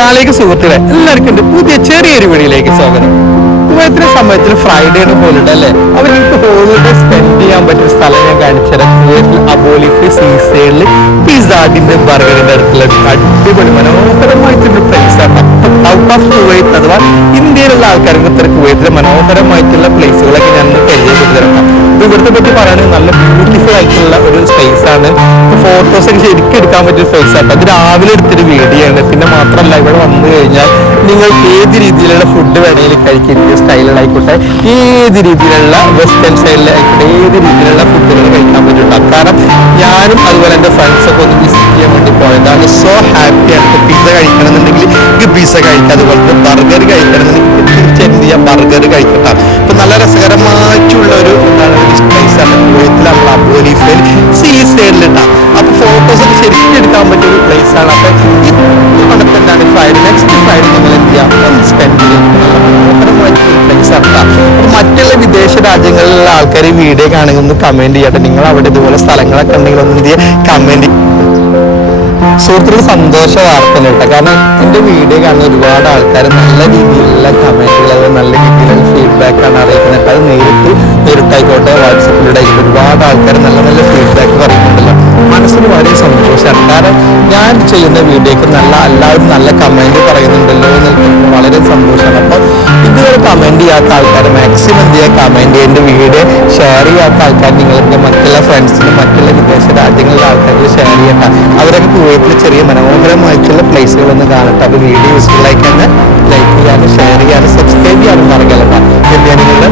അസ്ലാലേക്ക് സുഹൃത്തുക്കളെ എല്ലാവർക്കും എന്റെ പുതിയ ചെറിയൊരു വീഡിയോയിലേക്ക് സ്വാഗതം. കുവൈത്തിലെ സമയത്തിൽ ഫ്രൈഡേ ആണ് ഹോളിഡേ അല്ലേ? അവർക്ക് ഹോളിഡേ സ്പെൻഡ് ചെയ്യാൻ പറ്റിയ സ്ഥലം ഞാൻ കാണിച്ചുതരാം കുവൈത്തിൽ അബോലിഫി സീസൈഡിൽ പിസാഡിന്റെ ബർഗറിന്റെ അടുത്തുള്ള അടിപൊളി മനോഹരമായിട്ടുള്ള പ്ലേസ് ആണ്. ഔട്ട് ഓഫ് കുവൈത്ത് അഥവാ ഇന്ത്യയിലുള്ള ആൾക്കാർക്ക് ഇത്ര കുവൈത്തിലെ മനോഹരമായിട്ടുള്ള പ്ലേസുകളൊക്കെ ഇവിടുത്തെ പറ്റി പറയുകയാണെങ്കിൽ നല്ല ബ്യൂട്ടിഫുൾ ആയിട്ടുള്ള ഒരു സ്പേസ് ആണ്. ഫോട്ടോസ് ഒക്കെ ശരിക്കും എടുക്കാൻ പറ്റിയ സ്പേസ് ആണ് അത് രാവിലെ എടുത്തൊരു വീഡിയോ ആണ്. പിന്നെ മാത്രമല്ല ഇവിടെ വന്നു കഴിഞ്ഞാൽ നിങ്ങൾക്ക് ഏത് രീതിയിലുള്ള ഫുഡ് വേണമെങ്കിലും കഴിക്കുന്ന സ്റ്റൈലിലായിക്കോട്ടെ ഏത് രീതിയിലുള്ള വെസ്റ്റേൺ സ്റ്റൈലിലായിക്കോട്ടെ ഏത് രീതിയിലുള്ള ഫുഡുകൾ കഴിക്കാൻ പറ്റും കാരണം ഞാനും അതുപോലെ എന്റെ ഫ്രണ്ട്സൊക്കെ ഒന്ന് വിസിറ്റ് ചെയ്യാൻ വേണ്ടി പോയതാണ്. സോ ഹാപ്പിയാണ് പിസ്സ കഴിക്കണമെന്നുണ്ടെങ്കിൽ എനിക്ക് പിസ്സ കഴിക്കാം. അതുപോലെ ബർഗർ കഴിക്കണമെന്നുണ്ടെങ്കിൽ തീർച്ചയായും എന്ത് ബർഗർ കഴിക്കട്ടെ. ആണ് അപ്പം ഇതുകൊണ്ട് തന്നെയാണ് ഫ്രൈഡേ നെക്സ്റ്റ് ഫ്രൈഡേ നിങ്ങൾ എന്ത് ചെയ്യാം. ഒന്ന് സ്പെൻഡ് മറ്റുള്ള വിദേശ രാജ്യങ്ങളിലുള്ള ആൾക്കാർ ഈ വീഡിയോ കാണുക ഒന്ന് കമന്റ് ചെയ്യട്ടെ. നിങ്ങൾ അവിടെ ഇതുപോലെ സ്ഥലങ്ങളൊക്കെ ഉണ്ടെങ്കിൽ ഒന്ന് എന്ത് ചെയ്യുക കമന്റ് സുഹൃത്തുക്കൾ സന്തോഷ വാർത്തയാണ് കേട്ടോ. കാരണം എന്റെ വീഡിയോ കാണുന്ന ഒരുപാട് ആൾക്കാർ നല്ല രീതിയിലുള്ള കമന്റുകൾ അത് നല്ല രീതിയിലുള്ള ഫീഡ്ബാക്ക് ആണ് അറിയിക്കുന്നത്. അത് നേരിട്ട് നേരിട്ടായിക്കോട്ടെ വാട്സപ്പിലൂടെ ഒരുപാട് ആൾക്കാർ നല്ല നല്ല ഫീഡ്ബാക്ക് പറയുന്നുണ്ടല്ലോ. മനസ്സിന് വളരെ സന്തോഷമാണ് കാരണം ഞാൻ ചെയ്യുന്ന വീഡിയോക്ക് നല്ല എല്ലാവരും നല്ല കമന്റ് പറയുന്നുണ്ടല്ലോ എന്ന് വളരെ സന്തോഷമാണ്. അപ്പോൾ ഇതുവരെ കമന്റ് ചെയ്യാത്ത ആൾക്കാർ മാക്സിമം എന്ത് ചെയ്യുക കമന്റ് ചെയ്യേണ്ട വീഡിയോ ഷെയർ ചെയ്യാത്ത ആൾക്കാർ നിങ്ങൾക്ക് മറ്റുള്ള ഫ്രണ്ട്സിനും മറ്റുള്ള വിദേശ രാജ്യങ്ങളിലെ ആൾക്കാർക്ക് ഷെയർ ചെയ്യണ്ട. അവരൊക്കെ കുവൈത്തിൽ ചെറിയ മനോഹരമായിട്ടുള്ള പ്ലേസുകളൊന്ന് കാണട്ടെ. അപ്പോൾ വീഡിയോ ആയി ലൈക്ക് ചെയ്യാനും ഷെയർ ചെയ്യാനും സബ്സ്ക്രൈബ് ചെയ്യാനും മറക്കലണ്ട എന്താണ് നിങ്ങളുടെ